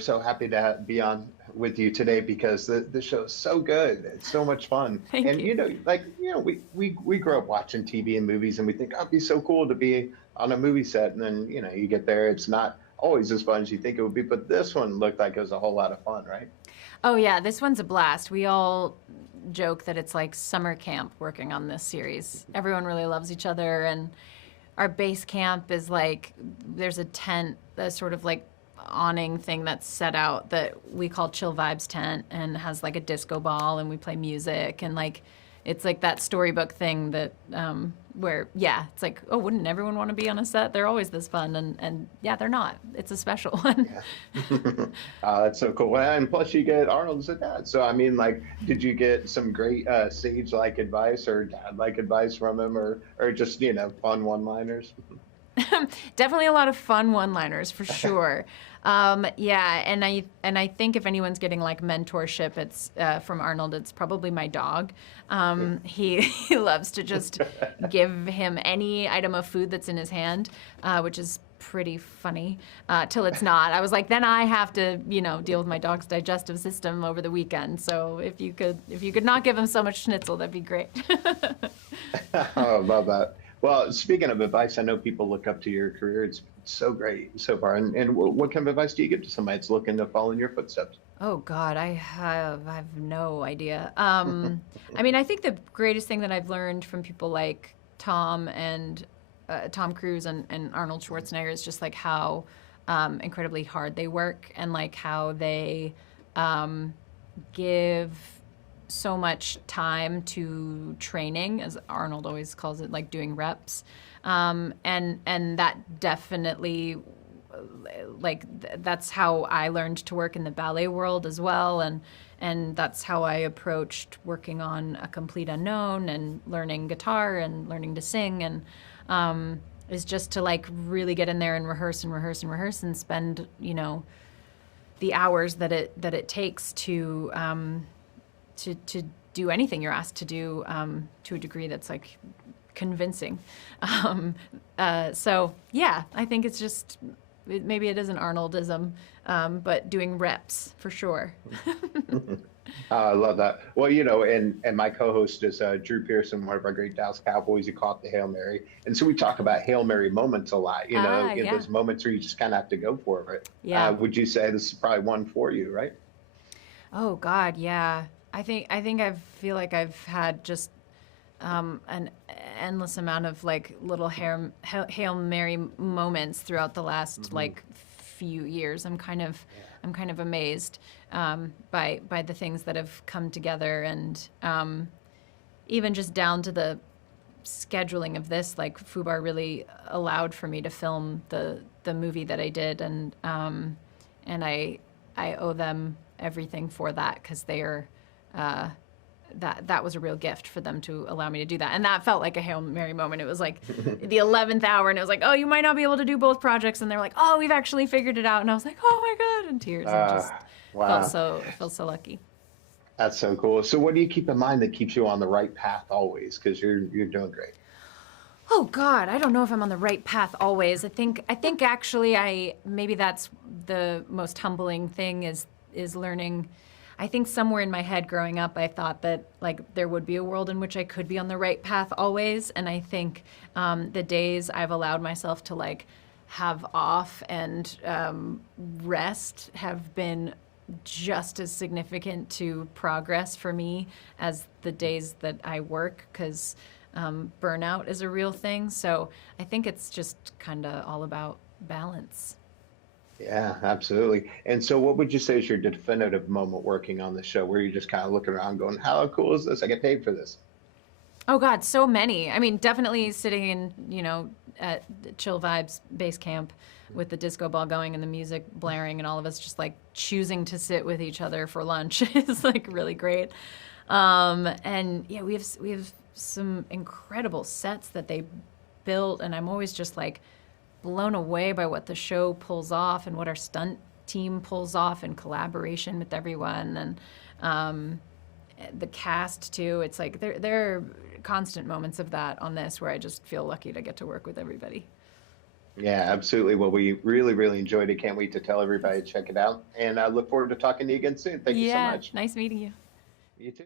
so happy to be on with you today because the show is so good. It's so much fun. Thank And you. we grew up watching TV and movies, and we think, oh, it'd be so cool to be on a movie set. And then you get there, it's not always as fun as you think it would be. But this one looked like it was a whole lot of fun, right? Oh yeah, this one's a blast. We all joke that it's like summer camp working on this series. Everyone really loves each other, and our base camp is like there's a tent, a sort of like awning thing that's set out that we call Chill Vibes tent, and has like a disco ball, and we play music, and like it's like that storybook thing that where yeah, it's like, oh, wouldn't everyone want to be on a set? They're always this fun, and yeah, they're not. It's a special one. Yeah. That's so cool. Well, and plus you get Arnold as a dad. So I mean, like, did you get some great sage-like advice or dad-like advice from him, or just fun one-liners? Definitely a lot of fun one-liners for sure. Yeah, and I think if anyone's getting like mentorship, it's from Arnold. It's probably my dog. He loves to just give him any item of food that's in his hand, which is pretty funny till it's not. I was like, then I have to deal with my dog's digestive system over the weekend. So if you could not give him so much schnitzel, that'd be great. Oh, love that. Well, speaking of advice, I know people look up to your career. It's so great so far. And what kind of advice do you give to somebody that's looking to follow in your footsteps? Oh God, I have no idea. I mean, I think the greatest thing that I've learned from people like Tom and Tom Cruise and Arnold Schwarzenegger is just like how incredibly hard they work, and like how they give so much time to training, as Arnold always calls it, like doing reps, and that definitely that's how I learned to work in the ballet world as well, and that's how I approached working on A Complete Unknown and learning guitar and learning to sing, and is just to like really get in there and rehearse and rehearse and rehearse and spend the hours that it takes to do anything you're asked to do, to a degree that's like convincing. So yeah, I think it's just maybe it is an Arnoldism, but doing reps for sure. I love that. Well, and my co-host is Drew Pearson, one of our great Dallas Cowboys who caught the Hail Mary. And so we talk about Hail Mary moments a lot, Yeah, those moments where you just kind of have to go for it. yeah. Would you say this is probably one for you, right? Oh God, yeah. I feel like I've had just an endless amount of like little Hail Mary moments throughout the last like few years. I'm kind of amazed by the things that have come together, and even just down to the scheduling of this. Like FUBAR really allowed for me to film the movie that I did, and I owe them everything for that, because they are. That was a real gift for them to allow me to do that, and that felt like a Hail Mary moment. It was like the 11th hour, and it was like, oh, you might not be able to do both projects, and they're like, oh, we've actually figured it out, and I was like, oh my God, in tears, and just Wow. felt so lucky. That's so cool. So what do you keep in mind that keeps you on the right path always? Because you're doing great. Oh God, I don't know if I'm on the right path always. I think actually maybe that's the most humbling thing is learning. I think somewhere in my head growing up, I thought that like there would be a world in which I could be on the right path always. And I think the days I've allowed myself to like have off and rest have been just as significant to progress for me as the days that I work, because burnout is a real thing. So I think it's just kind of all about balance. Yeah, absolutely. And so what would you say is your definitive moment working on the show where you're just kind of looking around going, how cool is this? I get paid for this. Oh God, so many. I mean, definitely sitting in, at Chill Vibes base camp with the disco ball going and the music blaring and all of us just like choosing to sit with each other for lunch is like really great. And yeah, we have some incredible sets that they built, and I'm always just like blown away by what the show pulls off and what our stunt team pulls off in collaboration with everyone, and the cast too. It's like there are constant moments of that on this where I just feel lucky to get to work with everybody. Yeah, absolutely. Well, we really, really enjoyed it. Can't wait to tell everybody to check it out. And I look forward to talking to you again soon. Thank you so Yeah, much. nice meeting you. You too.